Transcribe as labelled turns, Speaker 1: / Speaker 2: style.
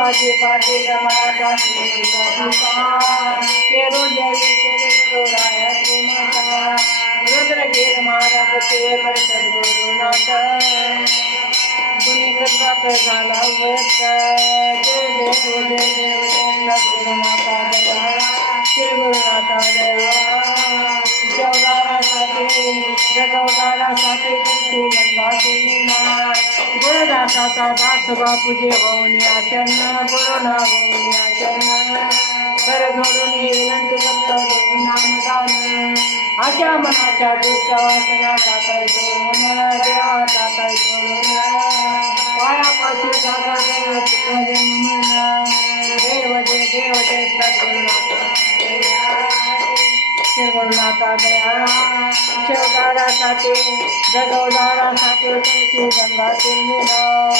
Speaker 1: संभाजी पाटील मराठा केरू जय श्री गुरु रायाचे माता। रुद्रगीर महाराज केवळ सद्गुरुनाथ गुणीकृत झाला व्यक्त जय देव जय देव, जय जगवदारासाठी कृषी गंगाची लीला गुरुदासाचा दास बापूजी होऊन आचरण गुरुना होऊन आचरण कर घडून विनंती करतो देवी नामदान आशा मनाच्या दुष्ट वासना टाकाय सोडून देवा टाकाय सोडून पायापाशी जागा देव तुझे मन देव जय देव जय सद्गुरुनाथ शिवनाथा दया शिवदारासाठी जगवदारासाठी तुमची गंगाचे निरा